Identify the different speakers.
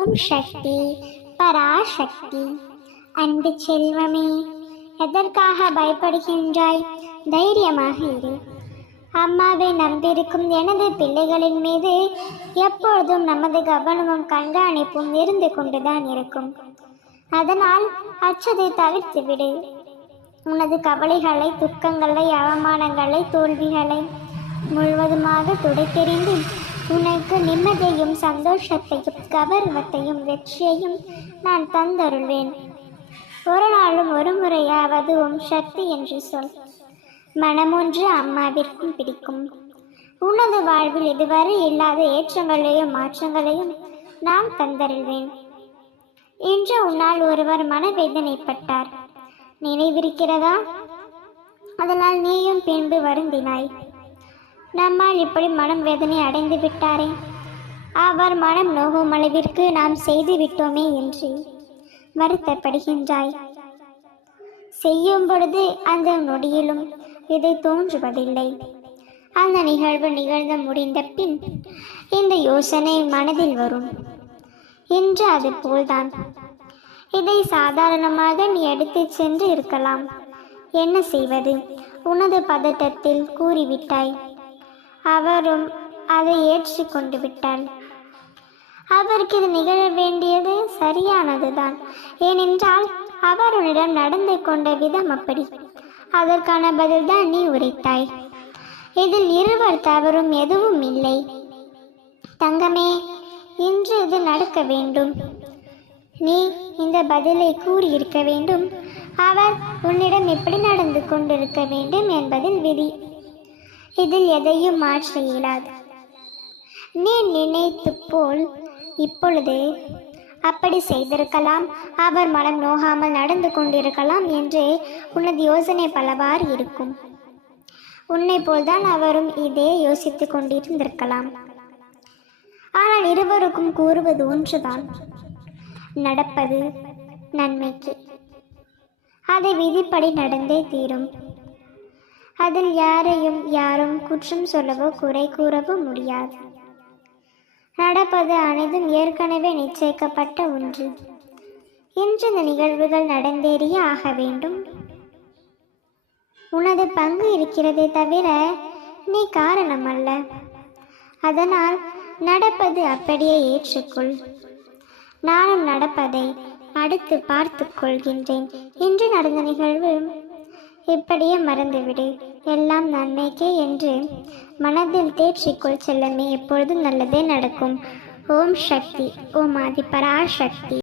Speaker 1: ஓம் சக்தி பராசக்தி. அன்பு செல்வமே எதற்காக பயப்படுகின்றாய்? தைரியமாக இரு. அம்மாவை நம்பியிருக்கும் எனது பிள்ளைகளின் மீது எப்பொழுதும் நமது கவனமும் கண்காணிப்பும் இருந்து கொண்டுதான் இருக்கும். அதனால் அச்சதை தவிர்த்து விடு. உனது கவலைகளை துக்கங்களை அவமானங்களை தோல்விகளை முழுவதுமாக துடைத்தெறிந்து உனக்கு நிம்மதியையும் சந்தோஷத்தையும் கௌரவத்தையும் வெற்றியையும் நான் தந்தருள்வேன். ஒரு நாளும் ஒரு முறையாவது உம் சக்தி என்று சொல். மனமொன்று அம்மாவிற்கும் பிடிக்கும். உனது வாழ்வில் இதுவரை இல்லாத ஏற்றங்களையும் மாற்றங்களையும் நான் தந்தருள்வேன். இன்று உன்னால் ஒருவர் மனவேதனைப்பட்டார். நினைவிருக்கிறதா? அதனால் நீயும் பின்பு வருந்தினாய். நம்மால் இப்படி மனம் வேதனை அடைந்து விட்டாரே? அவர் மனம் நோகும் அளவிற்கு நாம் செய்து விட்டோமே என்று வருத்தப்படுகின்றாய். செய்யும் பொழுது அந்த நொடியிலும் இதை தோன்றுவதில்லை. அந்த நிகழ்வு நிகழ்ந்து முடிந்த பின் இந்த யோசனை மனதில் வரும். இன்று அது போல்தான். இதை சாதாரணமாக நீ எடுத்துச் சென்று இருக்கலாம். என்ன செய்வது? உனது பதட்டத்தில் கூறிவிட்டாய். அவரும் அதை ஏற்றுக்கொண்டு விட்டார் அவருக்கு இது நிகழ வேண்டியது சரியானதுதான். ஏனென்றால் அவர் உன்னிடம் நடந்து கொண்ட விதம் அப்படி. அதற்கான பதில்தான் நீ உரைத்தாய். இதில் இருவர் தவறும் எதுவும் இல்லை. தங்கமே இன்று இது நடக்க வேண்டும். நீ இந்த பதிலை கூறியிருக்க வேண்டும். அவர் உன்னிடம் எப்படி நடந்து கொண்டிருக்க வேண்டும் என்பதில் விதி. இதில் எதையும் மாற்ற இயலாது. நீ நினைத்து போல் இப்பொழுது அப்படி செய்திருக்கலாம். அவர் மனம் நோகாமல் நடந்து கொண்டிருக்கலாம் என்று உனது யோசனை பலவாறு இருக்கும். உன்னை போல்தான் அவரும் இதே யோசித்துக் கொண்டிருந்திருக்கலாம். ஆனால் இருவருக்கும் கூறுவது ஒன்றுதான். நடப்பது நன்மைக்கு. அதை விதிப்படி நடந்தே தீரும். அதில் யாரையும் யாரும் குற்றம் சொல்லவோ குறை கூறவோ முடியாது. நடப்பது அனைத்தும் ஏற்கனவே நிச்சயிக்கப்பட்ட ஒன்று. இன்று இந்த நிகழ்வுகள் நடந்தேறிய ஆக வேண்டும். உனது பங்கு இருக்கிறதே தவிர நீ காரணம் அல்ல. அதனால் நடப்பது அப்படியே ஏற்றுக்கொள். நானும் நடப்பதை அடுத்து பார்த்து கொள்கின்றேன். இன்று நடந்த நிகழ்வு இப்படியே மறந்துவிடு. எல்லாம் நன்மைக்கே என்று. மனதில் தேற்றிக்கொள் செல்லமே எப்பொழுதும் நல்லதே நடக்கும். ஓம் சக்தி ஓம் ஆதி பராசக்தி